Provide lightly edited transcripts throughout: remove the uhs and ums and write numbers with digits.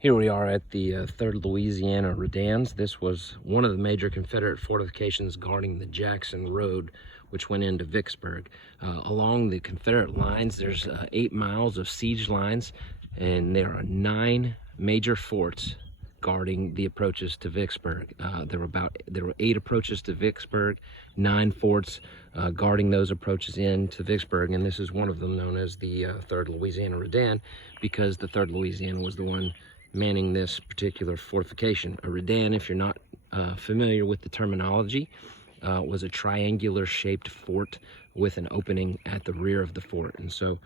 Here we are at the Third Louisiana Redans. This was one of the major Confederate fortifications guarding the Jackson Road, which went into Vicksburg. Along the Confederate lines, there's 8 miles of siege lines, and there are 9 major forts guarding the approaches to Vicksburg. There were 8 approaches to Vicksburg, 9 forts guarding those approaches into Vicksburg, and this is one of them, known as the Third Louisiana Redan, because the Third Louisiana was the one manning this particular fortification. A redan, if you're not familiar with the terminology, was a triangular shaped fort with an opening at the rear of the fort. And so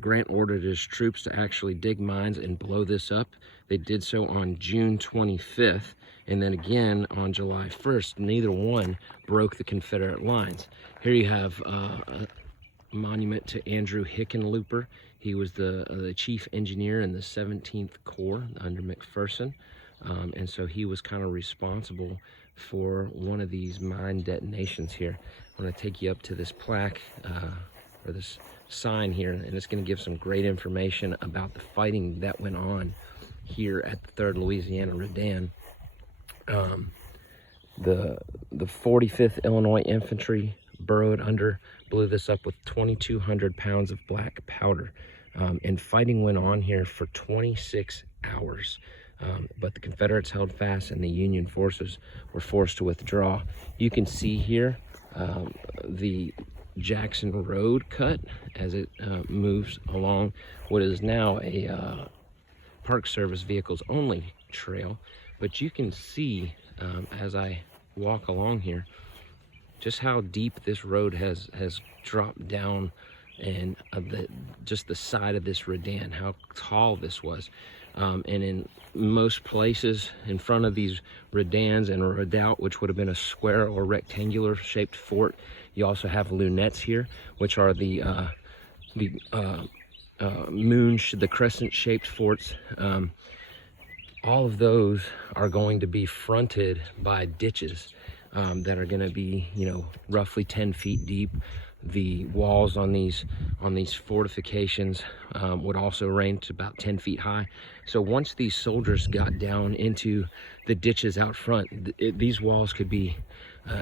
Grant ordered his troops to actually dig mines and blow this up. They did so on June 25th, and then again on July 1st. Neither one broke the Confederate lines. Here you have a monument to Andrew Hickenlooper. He was the chief engineer in the 17th Corps under McPherson, and so he was kind of responsible for one of these mine detonations here. I'm going to take you up to this plaque, or this sign here, and it's going to give some great information about the fighting that went on here at the Third Louisiana Redan. The 45th Illinois Infantry burrowed under, blew this up with 2,200 pounds of black powder, and fighting went on here for 26 hours. But the Confederates held fast and the Union forces were forced to withdraw. You can see here the Jackson Road cut as it moves along what is now a Park Service vehicles only trail. But you can see as I walk along here just how deep this road has dropped down, and just the side of this redan, how tall this was. And in most places in front of these redans and a redoubt, which would have been a square or rectangular shaped fort, you also have lunettes here, which are the crescent shaped forts. All of those are going to be fronted by ditches that are going to be, roughly 10 feet deep. The walls on these fortifications would also range about 10 feet high. So once these soldiers got down into the ditches out front, these walls could be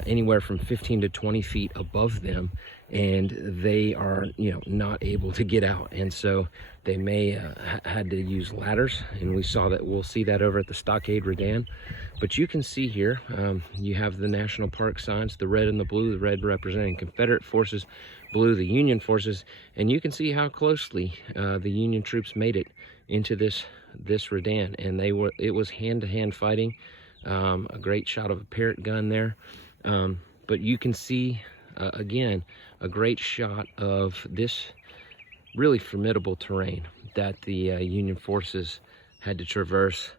anywhere from 15 to 20 feet above them, and they are not able to get out. And so they may had to use ladders, and we'll see that over at the Stockade Redan. But you can see here you have the national park signs, the red and the blue, the red representing Confederate forces, blue the Union forces, and you can see how closely the Union troops made it into this redan. And it was hand-to-hand fighting. A great shot of a Parrott gun there, but you can see again a great shot of this really formidable terrain that the Union forces had to traverse.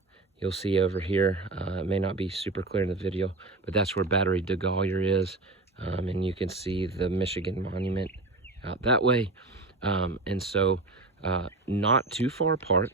You'll see over here, it may not be super clear in the video, but that's where Battery de Gallier is, and you can see the Michigan Monument out that way. And so not too far apart,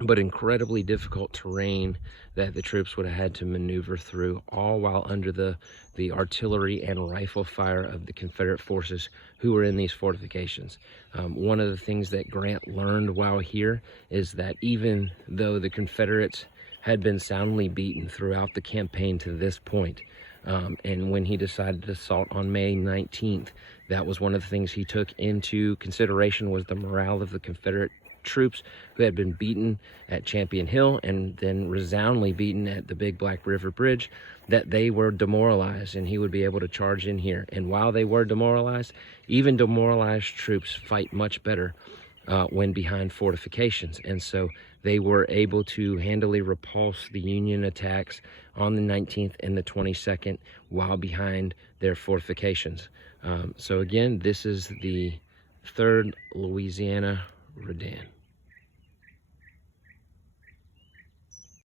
but incredibly difficult terrain that the troops would have had to maneuver through, all while under the artillery and rifle fire of the Confederate forces who were in these fortifications. One of the things that Grant learned while here is that even though the Confederates had been soundly beaten throughout the campaign to this point, and when he decided to assault on May 19th, that was one of the things he took into consideration, was the morale of the Confederate troops who had been beaten at Champion Hill and then resoundingly beaten at the Big Black River Bridge, that they were demoralized, and he would be able to charge in here. And while they were demoralized, even demoralized troops fight much better when behind fortifications. And so they were able to handily repulse the Union attacks on the 19th and the 22nd while behind their fortifications. So again, this is the Third Louisiana Redan.